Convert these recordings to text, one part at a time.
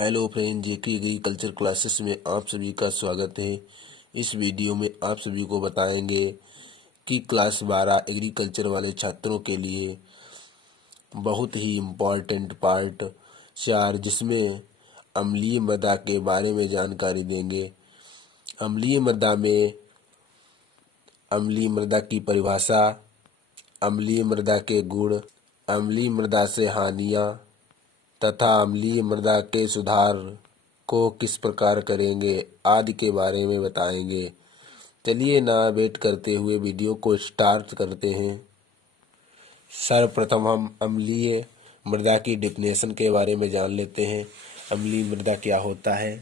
Hello friend, जेके agriculture classes में आप सभी का स्वागत है। इस वीडियो में आप सभी को बताएंगे कि क्लास 12 एग्रीकल्चर वाले छात्रों के लिए बहुत ही इम्पॉर्टेंट पार्ट 4 जिसमें अम्लीय मृदा के बारे में जानकारी देंगे। अम्लीय मृदा में अम्लीय मृदा की परिभाषा, अम्लीय मृदा के गुण, अम्लीय मृदा से हानियाँ तथा अम्लीय मृदा के सुधार को किस प्रकार करेंगे आदि के बारे में बताएंगे। चलिए ना वेट करते हुए वीडियो को स्टार्ट करते हैं। सर्वप्रथम हम अम्लीय मृदा की डेफिनेशन के बारे में जान लेते हैं। अम्लीय मृदा क्या होता है?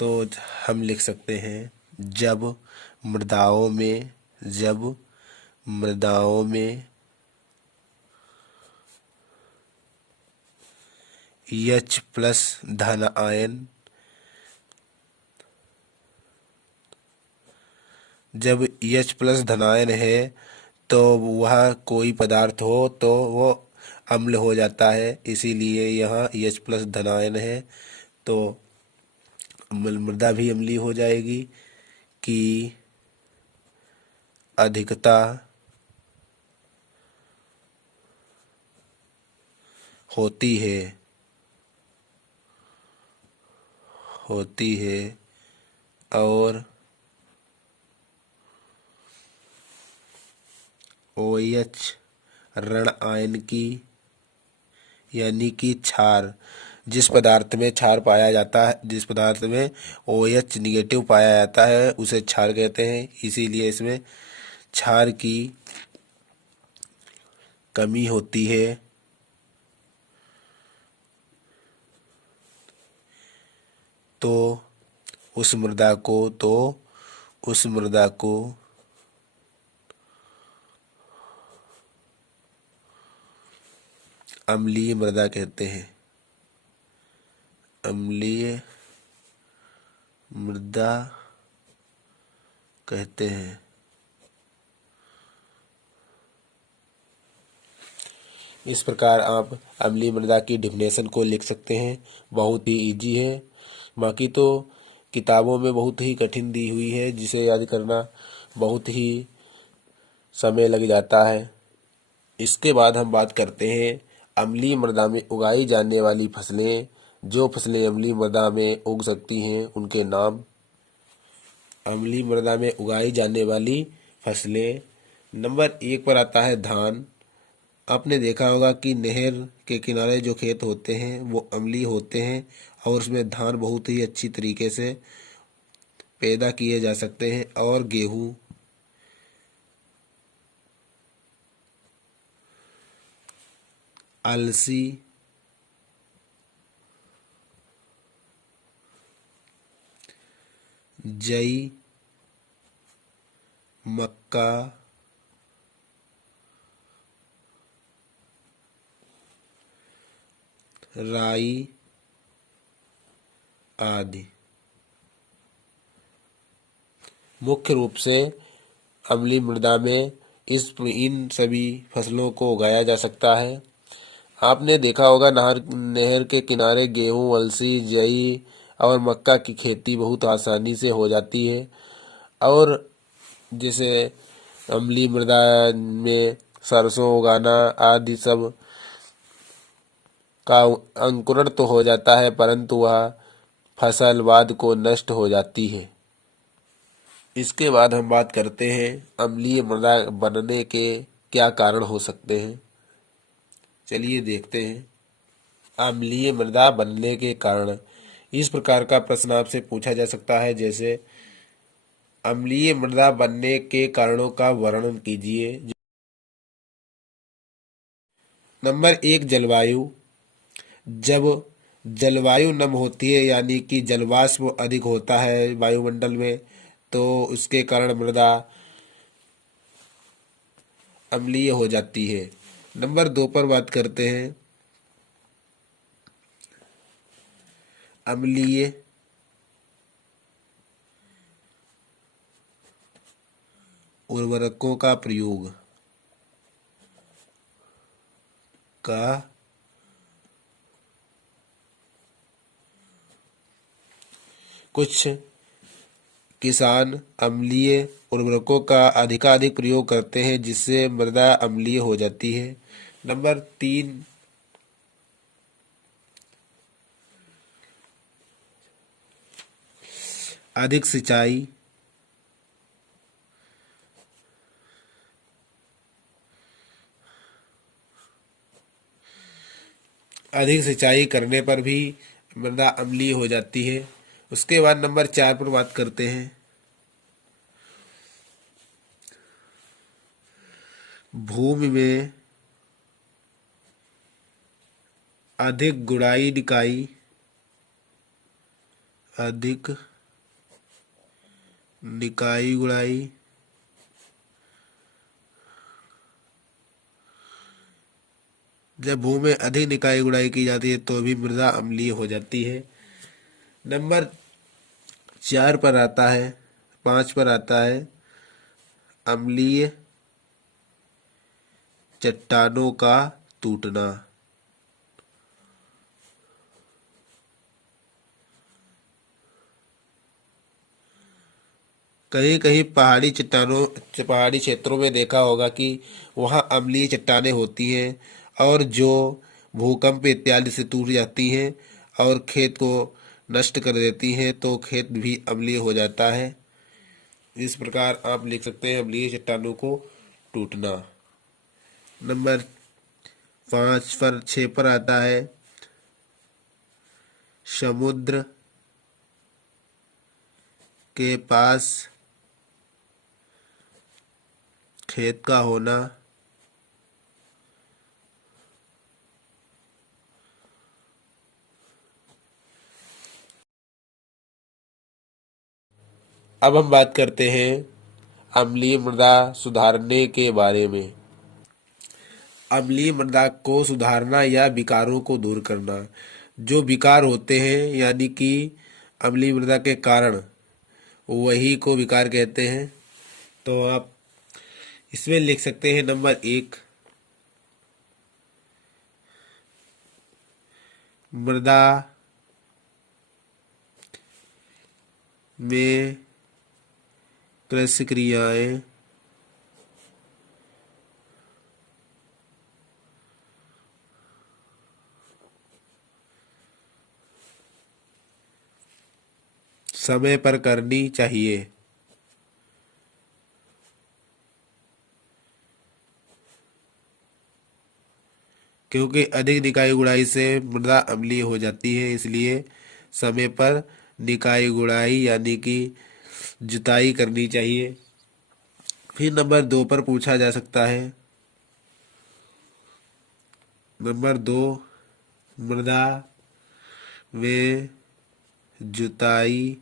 तो हम लिख सकते हैं जब मृदाओं में H प्लस धन आयन जब H प्लस धनायन है तो वह कोई पदार्थ हो तो वो अम्ल हो जाता है। इसीलिए यहाँ H प्लस धनायन है तो मृदा भी अम्लीय हो जाएगी। की अधिकता होती है और OH ऋण आयन की यानी कि क्षार, जिस पदार्थ में क्षार पाया जाता है, जिस पदार्थ में OH निगेटिव पाया जाता है उसे क्षार कहते हैं। इसीलिए इसमें क्षार की कमी होती है तो उस मृदा को अम्लीय मृदा कहते हैं। अम्लीय मृदा कहते हैं। इस प्रकार आप अम्लीय मृदा की डेफिनेशन को लिख सकते हैं। बहुत ही इजी है, बाकी तो किताबों में बहुत ही कठिन दी हुई है जिसे याद करना बहुत ही समय लग जाता है। इसके बाद हम बात करते हैं अम्लीय मृदा में उगाई जाने वाली फसलें। जो फसलें अम्लीय मृदा में उग सकती हैं उनके नाम। अम्लीय मृदा में उगाई जाने वाली फसलें, नंबर 1 पर आता है धान। आपने देखा होगा कि नहर के किनारे जो खेत होते हैं वो अम्लीय होते हैं और उसमें धान बहुत ही अच्छी तरीके से पैदा किए जा सकते हैं। और गेहूँ, अलसी, जई, मक्का, राई आदि मुख्य रूप से अम्लीय मृदा में इन सभी फसलों को उगाया जा सकता है। आपने देखा होगा नहर के किनारे गेहूँ, अलसी, जई और मक्का की खेती बहुत आसानी से हो जाती है। और जैसे अम्लीय मृदा में सरसों उगाना आदि सब का अंकुरण तो हो जाता है परंतु वह फसल बाद को नष्ट हो जाती है। इसके बाद हम बात करते हैं अम्लीय मृदा बनने के क्या कारण हो सकते हैं। चलिए देखते हैं अम्लीय मृदा बनने के कारण। इस प्रकार का प्रश्न आपसे पूछा जा सकता है जैसे अम्लीय मृदा बनने के कारणों का वर्णन कीजिए। नंबर 1, जलवायु। जब जलवायु नम होती है यानी कि जलवाष्प अधिक होता है वायुमंडल में तो उसके कारण मृदा अम्लीय हो जाती है। नंबर 2 पर बात करते हैं अम्लीय उर्वरकों का प्रयोग का कुछ किसान अम्लीय उर्वरकों का अधिकाधिक प्रयोग करते हैं जिससे मृदा अम्लीय हो जाती है। नंबर 3, अधिक सिंचाई। अधिक सिंचाई करने पर भी मृदा अम्लीय हो जाती है। उसके बाद नंबर 4 पर बात करते हैं। भूमि में अधिक गुड़ाई निकाई अधिक निकाई गुड़ाई जब भूमि में अधिक निकाई गुड़ाई की जाती है तो भी मृदा अम्लीय हो जाती है। नंबर 4 पर आता है 5 पर आता है अम्लीय चट्टानों का टूटना। कहीं कहीं पहाड़ी क्षेत्रों में देखा होगा कि वहाँ अम्लीय चट्टानें होती हैं और जो भूकंप इत्यादि से टूट जाती हैं और खेत को नष्ट कर देती हैं, तो खेत भी अम्लीय हो जाता है। इस प्रकार आप लिख सकते हैं अम्लीय चट्टानों को टूटना। नंबर 6 पर आता है समुद्र के पास खेत का होना। अब हम बात करते हैं अम्लीय मृदा सुधारने के बारे में। अम्लीय मृदा को सुधारना या विकारों को दूर करना। जो विकार होते हैं यानी कि अम्लीय मृदा के कारण, वही को विकार कहते हैं। तो आप इसमें लिख सकते हैं नंबर 1, मृदा में कृषि क्रियाएं समय पर करनी चाहिए। क्योंकि अधिक निकाई गुड़ाई से मृदा अम्लीय हो जाती है, इसलिए समय पर निकाई गुड़ाई यानी कि जुताई करनी चाहिए। फिर नंबर 2 पर पूछा जा सकता है। नंबर 2, मृदा में जुताई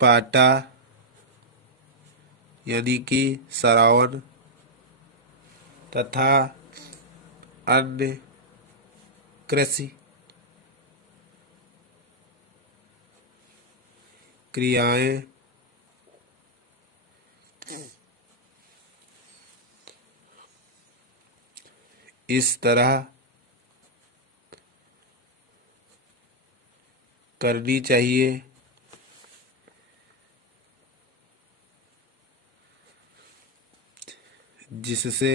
पाटा यानी कि सरावन तथा अन्य कृषि क्रियाएं इस तरह करनी चाहिए जिससे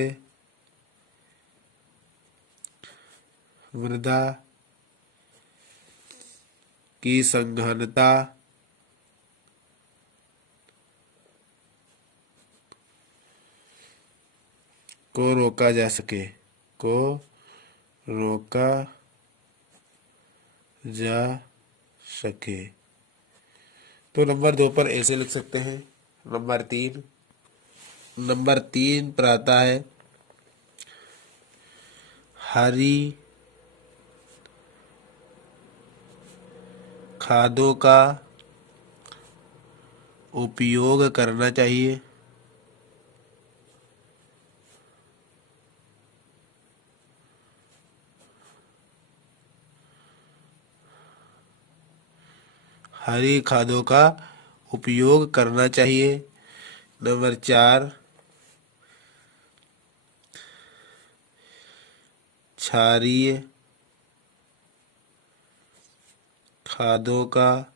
मृदा की सघनता को रोका जा सके रोका जा सके। तो नंबर 2 पर ऐसे लिख सकते हैं। नंबर 3 पर आता है हरी खादों का उपयोग करना चाहिए। हरी खादों का उपयोग करना चाहिए। नंबर 4, क्षारीय खादों का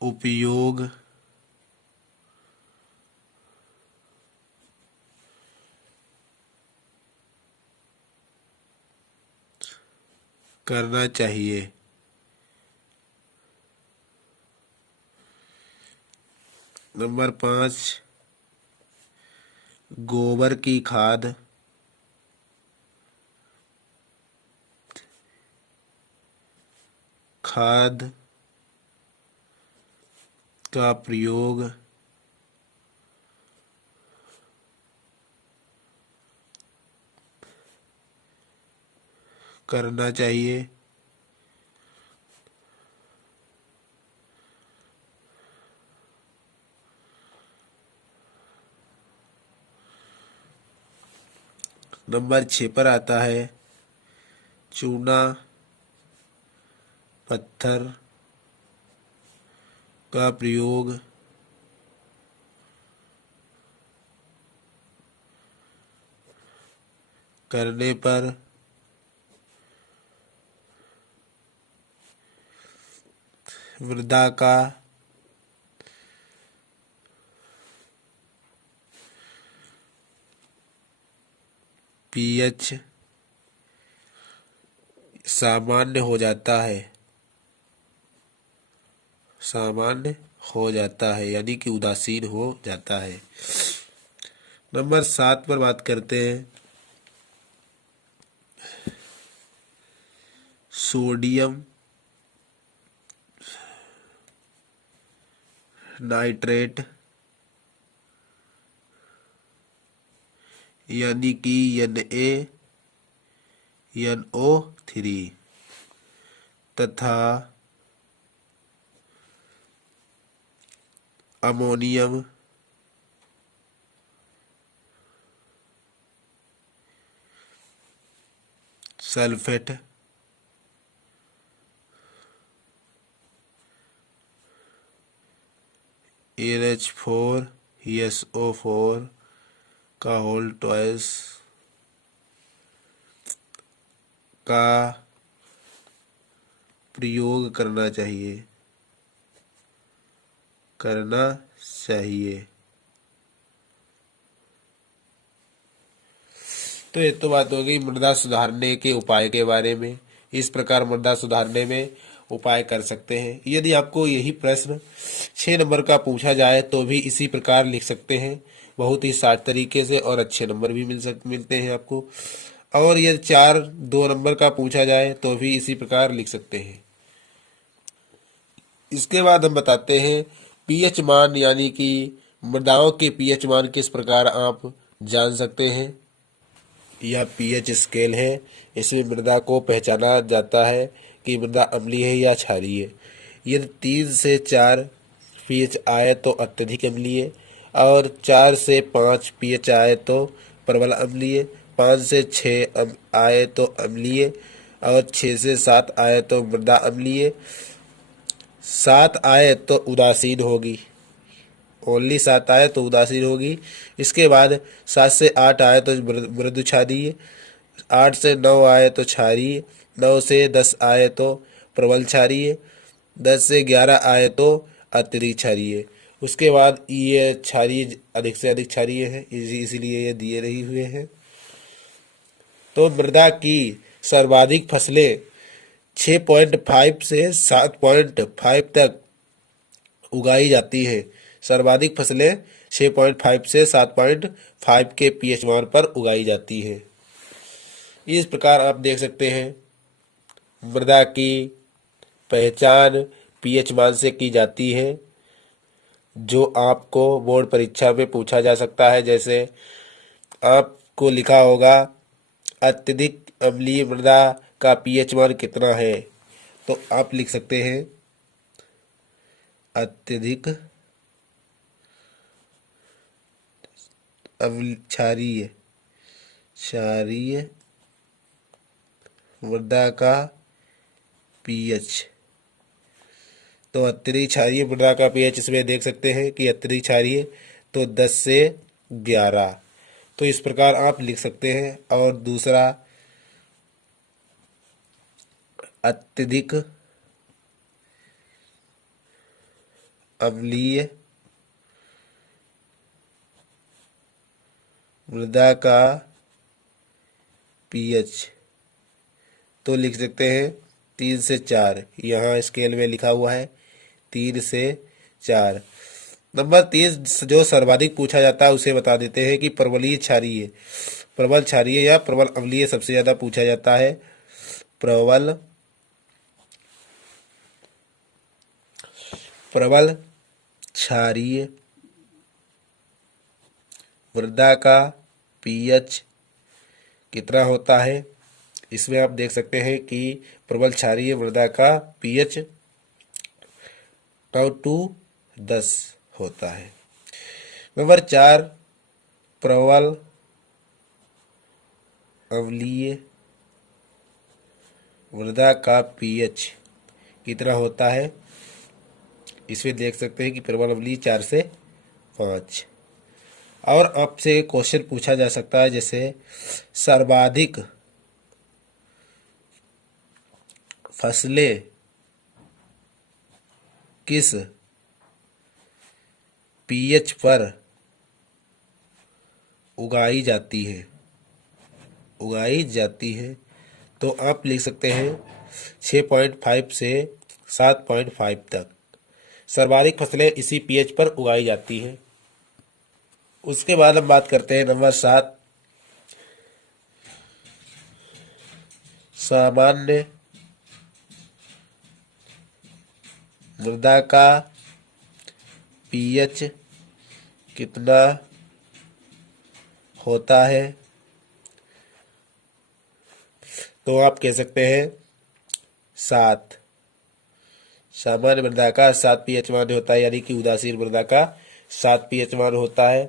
उपयोग करना चाहिए। नंबर 5, गोबर की खाद का प्रयोग करना चाहिए। नंबर 6 पर आता है चूना पत्थर का प्रयोग करने पर मृदा का पीएच सामान्य हो जाता है, यानी कि उदासीन हो जाता है। नंबर 7 पर बात करते हैं सोडियम नाइट्रेट यानी कि NaNO3 तथा अमोनियम सल्फेट NH4SO4 का होल ट्वाइस का प्रयोग करना चाहिए। तो ये तो बात हो गई मृदा सुधारने के उपाय के बारे में। इस प्रकार मृदा सुधारने में उपाय कर सकते हैं। यदि आपको यही प्रश्न 6 नंबर का पूछा जाए तो भी इसी प्रकार लिख सकते हैं, बहुत ही शार्ट तरीके से, और अच्छे नंबर भी मिलते हैं आपको। और यदि 2 नंबर का पूछा जाए तो भी इसी प्रकार लिख सकते हैं। इसके बाद हम बताते हैं पीएच मान, यानी कि मृदाओं के पीएच मान किस प्रकार आप जान सकते हैं। यह पीएच स्केल है। इसमें मृदा को पहचाना जाता है कि मृदा अम्लीय है या क्षारीय। यदि 3 से 4 पीएच आए तो अत्यधिक अम्लीय, और 4 से 5 पीएच आए तो प्रबल अम्लीय, 5 से 6 आए तो अम्लीय, और 6 से 7 आए तो मृदा अम्लीय, 7 आए तो उदासीन होगी। ओनली 7 आए तो उदासीन होगी। इसके बाद 7 से 8 आए तो मृदु क्षारीय, 8 से 9 आए तो क्षारीय, 9 से 10 आए तो प्रबल क्षारीय, 10 से 11 आए तो अत्यधिक क्षारीय। उसके बाद ये क्षारीय अधिक से अधिक क्षारीय है, इसीलिए ये दिए रही हुए हैं। तो मृदा की सर्वाधिक फसलें 6.5 से 7.5 तक उगाई जाती है। सर्वाधिक फसलें 6.5 से 7.5 के पीएच मान पर उगाई जाती है। इस प्रकार आप देख सकते हैं मृदा की पहचान पीएच मान से की जाती है, जो आपको बोर्ड परीक्षा में पूछा जा सकता है। जैसे आपको लिखा होगा अत्यधिक अम्लीय मृदा का पीएच मान कितना है, तो आप लिख सकते हैं अत्यधिक क्षारीय मृदा का पीएच। तो अत्यधिक क्षारीय मृदा का पीएच इसमें देख सकते हैं कि अत्यधिक क्षारीय तो 10 से 11, तो इस प्रकार आप लिख सकते हैं। और दूसरा, अत्यधिक अम्लीय मृदा का पीएच, तो लिख सकते हैं 3 से 4। यहाँ स्केल में लिखा हुआ है 3 से 4। नंबर 3 जो सर्वाधिक पूछा जाता है उसे बता देते हैं कि प्रबलीय क्षारीय, प्रबल क्षारीय या प्रबल अम्लीय सबसे ज्यादा पूछा जाता है। प्रबल क्षारीय मृदा का पीएच कितना होता है? इसमें आप देख सकते हैं कि प्रबल क्षारीय मृदा का पीएच 9-10 होता है। नंबर 4, प्रबल अम्लीय मृदा का पीएच कितना होता है? इसमें देख सकते हैं कि प्रबल अम्लीय 4 से 5। और आपसे क्वेश्चन पूछा जा सकता है जैसे सर्वाधिक फसलें किस पीएच पर उगाई जाती है? तो आप लिख सकते हैं 6.5 से 7.5 तक सर्वाधिक फसलें इसी पीएच पर उगाई जाती हैं। उसके बाद हम बात करते हैं नंबर 7, सामान्य मृदा का पीएच कितना होता है? तो आप कह सकते हैं 7। सामान्य मृदा का 7 पीएच मान होता है, यानी कि उदासीन मृदा का 7 पीएच मान होता है।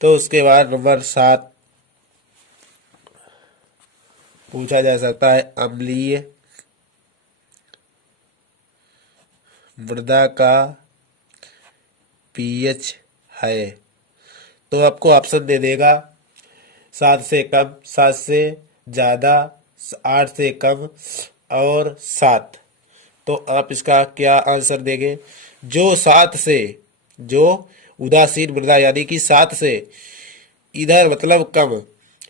तो उसके बाद नंबर 7 पूछा जा सकता है अम्लीय मृदा का पीएच है। तो आपको ऑप्शन दे देगा 7 से कम, 7 से ज़्यादा, 8 से कम और 7। तो आप इसका क्या आंसर देंगे? जो उदासीन मृदा यानी कि 7 से इधर मतलब कम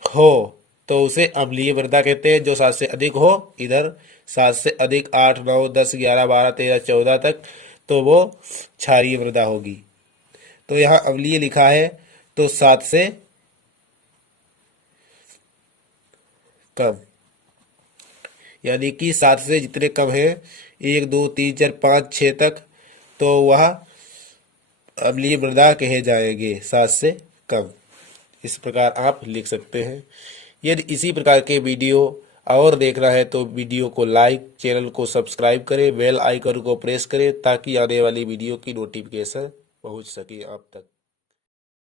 हो तो उसे अम्लीय मृदा कहते हैं। जो 7 से अधिक हो, इधर 7 से अधिक 8, 9, 10, 11, 12, 13, 14 तक, तो वो क्षारीय मृदा होगी। तो यहाँ अम्लीय लिखा है तो 7 से कम, यानी कि 7 से जितने कम है 1, 2, 3, 4, 5, 6 तक, तो वह अम्लीय मृदा कहे जाएंगे 7 से कम। इस प्रकार आप लिख सकते हैं। यदि इसी प्रकार के वीडियो और देखना है तो वीडियो को लाइक, चैनल को सब्सक्राइब करें, बेल आइकन को प्रेस करें ताकि आने वाली वीडियो की नोटिफिकेशन पहुंच सके आप तक।